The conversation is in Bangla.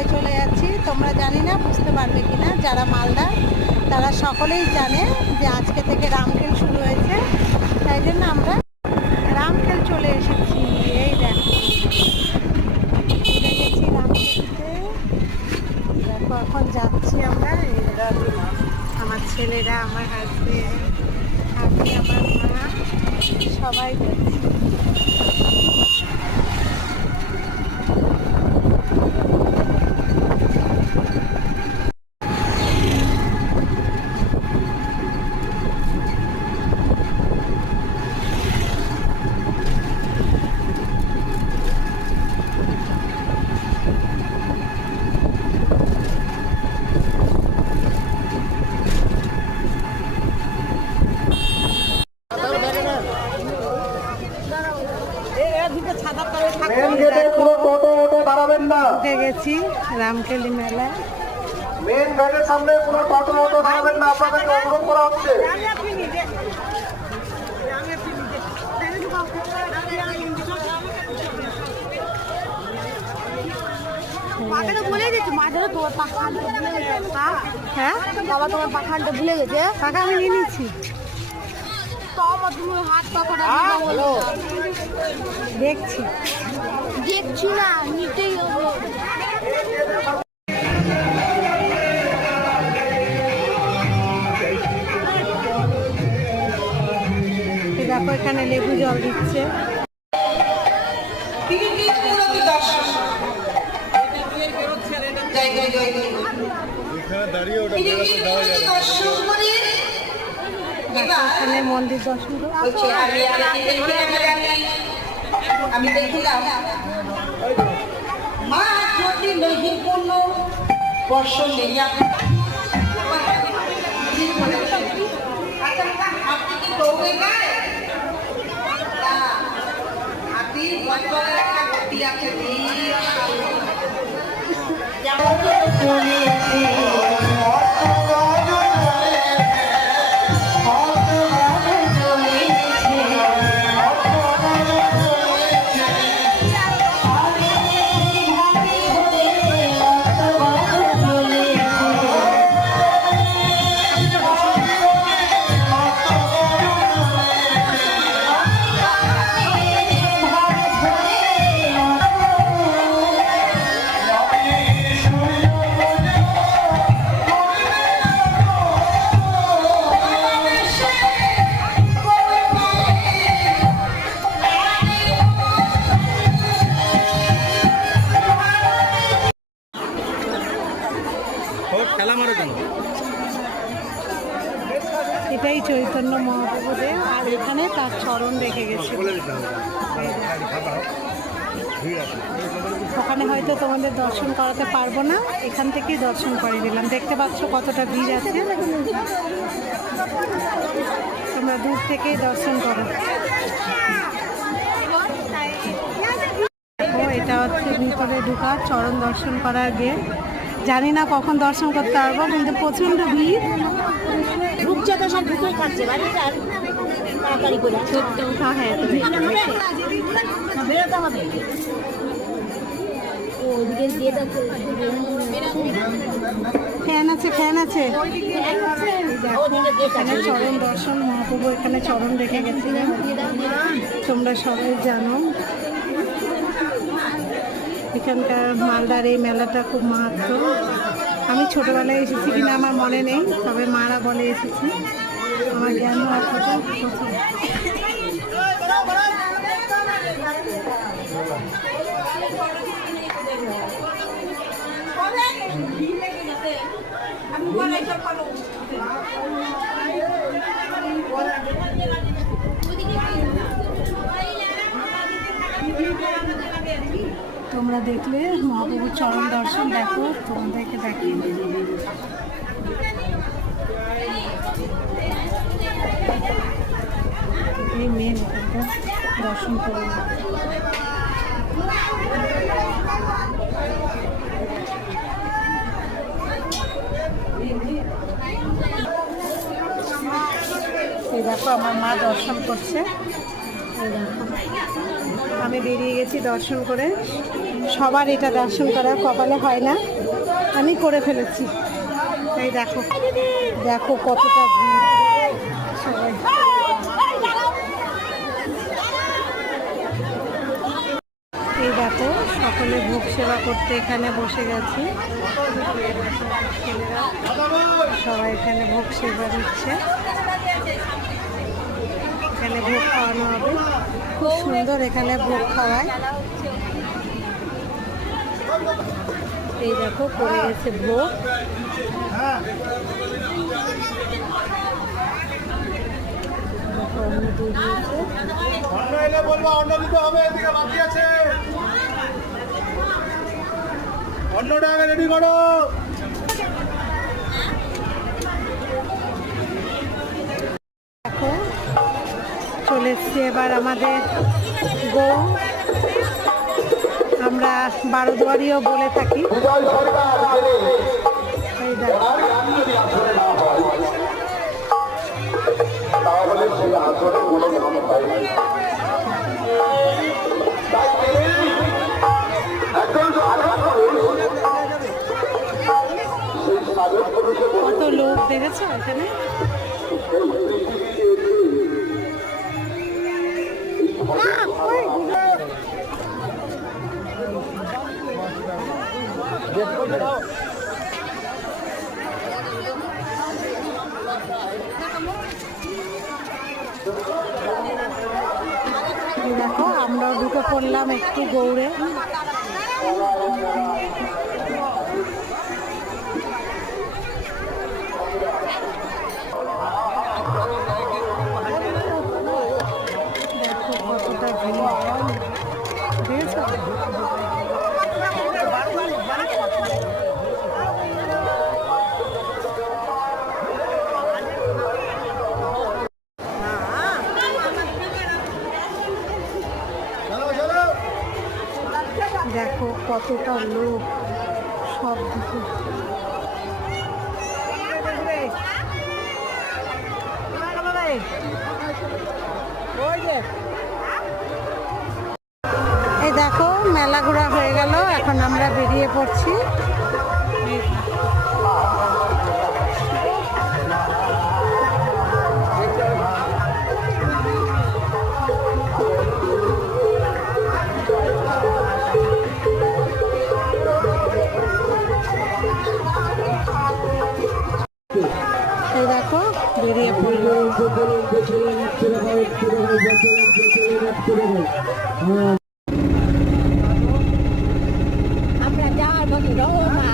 মেলায় চলে যাচ্ছি। তোমরা জানি না বুঝতে পারবে কিনা, যারা মালদার তারা সকলেই জানে যে আজকে থেকে রামকেল শুরু হয়েছে, তাই জন্য আমরা রামকেল চলে এসেছি। এই দেখো গেছি রামকেলতে, দেখো এখন যাচ্ছি আমরা। আমার ছেলেরা, আমার হাজবেন্ড, আমি, আমার মা, সবাই যাচ্ছি। ঢুকে গেছি রামকেলি মেলায়। মেন গেটের সামনে কোনো টোটো দাঁড়াবেন না, আপনাদেরকে অনুরোধ করা হচ্ছে। হ্যাঁ বাবা তোমার পাখানটা ভুলে গেছে। টাকা আমি নিয়ে নিচ্ছি, তুমি হাত পাখাটা দেখছি দেখছি না, নিতেই হবে। দেখো এখানে লেবু জল দিচ্ছে। এখানে মন্দির দর্শন আমি দেখলাম মা জ্যোতি মেহেরপূর্ণ বর্ষ নেই। আপনি কি দৌড়ে গায়ে আপনি বছরের একটা গতি আছে এটাই চৈতন্য মহাপ্রভুদেব, আর এখানে তার চরণ রেখে গেছে। ওখানে হয়তো তোমাদের দর্শন করাতে পারবো না, এখান থেকেই দর্শন করে দিলাম। দেখতে পাচ্ছ কতটা ভিড় আছে, তোমরা দূর থেকেই দর্শন করো। এটা হচ্ছে ভিতরে ঢোকা চরণ দর্শন করার গেট। জানি না কখন দর্শন করতে পারবো, কিন্তু প্রচণ্ড ভিড়। ঢুকছে তো সব ঢুকে খাচ্ছে তাড়াতাড়ি করে। হ্যাঁ বেরোতে হবে, ওইদিকে দিয়ে ফ্যান আছে, ফ্যান আছে। এখানে চরণ দর্শন, মহাপ্রভু এখানে চরণ রেখে গেছিলেন, তোমরা সবাই জানো। এখানকার মালদার এই মেলাটা খুব মাহাত্ম্য। আমি ছোটোবেলায় এসেছি কিনা আমার মনে নেই, তবে মারা বলে এসেছি, আমার জ্ঞান হওয়ার কথা। তোমরা দেখলে মহাপ্রভুর চরণ দর্শন, দেখো তোমাদেরকে দেখি। এই মেন দর্শন করো। এই দেখো আমার মা দর্শন করছে। এই দেখো, আমি বেরিয়ে গেছি দর্শন করে। সবার এটা দর্শন করা কপালে হয় না, আমি করে ফেলেছি। এই দেখো, দেখো কতটা ভিড় সবাই। এই দেখো, সকলে ভোগ সেবা করতে এখানে বসে গেছে। ছেলেরা সবাই এখানে ভোগ সেবা দিচ্ছে। এখানে ভোগ খাওয়ানো হবে, খুব সুন্দর এখানে ভোগ খাওয়ায়। এই দেখো পড়ে গেছে ভোগ। দেখো অন্ন দিয়ে দিয়েছে। অন্য এলে বলবো, অন্য দিতে হবে, এদিকে বাকি আছে। অন্যটা আগে রেডি করো। দেখো চলে এসছে এবার আমাদের গৌ, আমরা বারোদুয়ারিও বলে থাকি। এই দেখো, তাহলে সেই আসরে কোনো নাম হয় না। কত লোক দেখেছো এখানে। দেখো আমরাও ঢুকে পড়লাম একটু গৌড়ে। দেখো কতটা ভিড়, দেখেছো? দেখো কতটা লোক সব দিকে। এই দেখো মেলা ঘোরা হয়ে গেল, এখন আমরা বেরিয়ে পড়ছি। এই দেখো বেরিয়ে পড়লো। আমরা যাওয়ার মতো রহমা